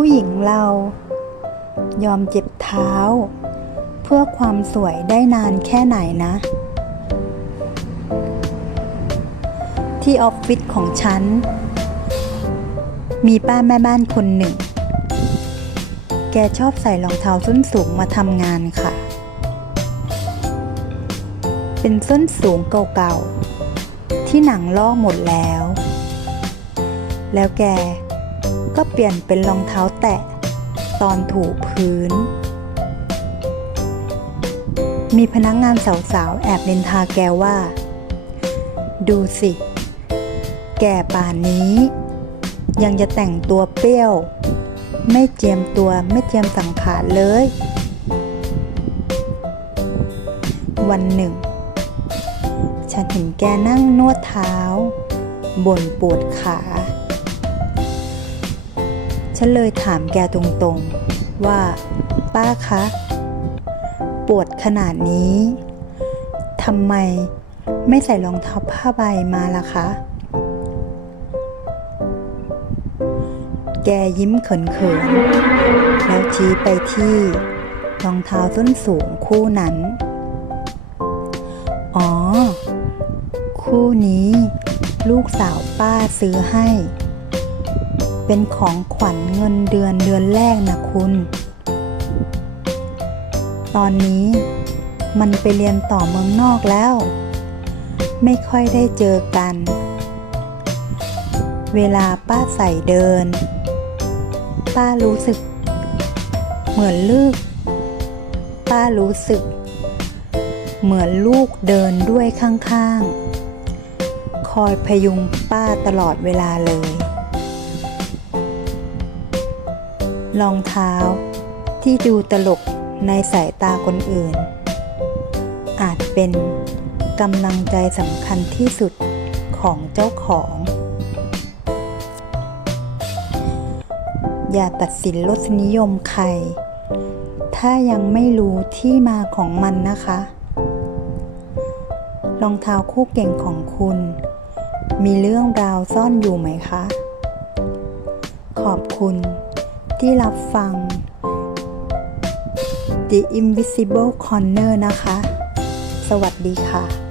ผู้หญิงเรา ยอมเจ็บเท้า เพื่อความสวยได้นานแค่ไหนนะ ที่ออฟฟิศของฉัน มีป้าแม่บ้านคนหนึ่ง แกชอบใส่รองเท้าส้นสูงมาทำงานค่ะ เป็นส้นสูงเก่าๆ ที่หนังลอกหมดแล้ว แล้วแก ก็เปลี่ยนเป็นรองเท้าแตะ ตอนถูพื้น มีพนักงงานสาวๆ แอบนินทาแกว่า ดูสิ แกป่านนี้ ยังจะแต่งตัวเปรี้ยว ไม่เจียมตัวไม่เจียมสังขารเลย วันหนึ่ง ฉันเห็นแกนั่งนวดเท้าบ่นปวดขา ฉันเลยถามแกตรงๆ ว่า ป้าคะ ปวดขนาดนี้ทำไมไม่ใส่รองเท้าผ้าใบมาล่ะคะ แกยิ้มเขินๆ แล้วชี้ไปที่ รองเท้าส้นสูงคู่นั้น อ๋อ คู่นี้ ลูกสาวป้าซื้อให้ เป็นของขวัญเงินเดือนเดือนแรกนะคุณ ตอนนี้มันไปเรียนต่อเมืองนอกแล้ว ไม่ค่อยได้เจอกัน เวลาป้าใส่เดิน ป้ารู้สึก เหมือนลูก ป้ารู้สึก เหมือนลูกเดินด้วยข้างๆ คอยพยุงป้าตลอดเวลาเลย รองเท้า ที่ดูตลกในสายตาคนอื่น อาจเป็นกำลังใจสำคัญที่สุดของเจ้าของ อย่าตัดสินรสนิยมใคร ถ้ายังไม่รู้ที่มาของมันนะคะ รองเท้าคู่เก่งของคุณ มีเรื่องราวซ่อนอยู่ไหมคะ ขอบคุณ ที่รับฟัง The Invisible Corner นะคะ สวัสดีค่ะ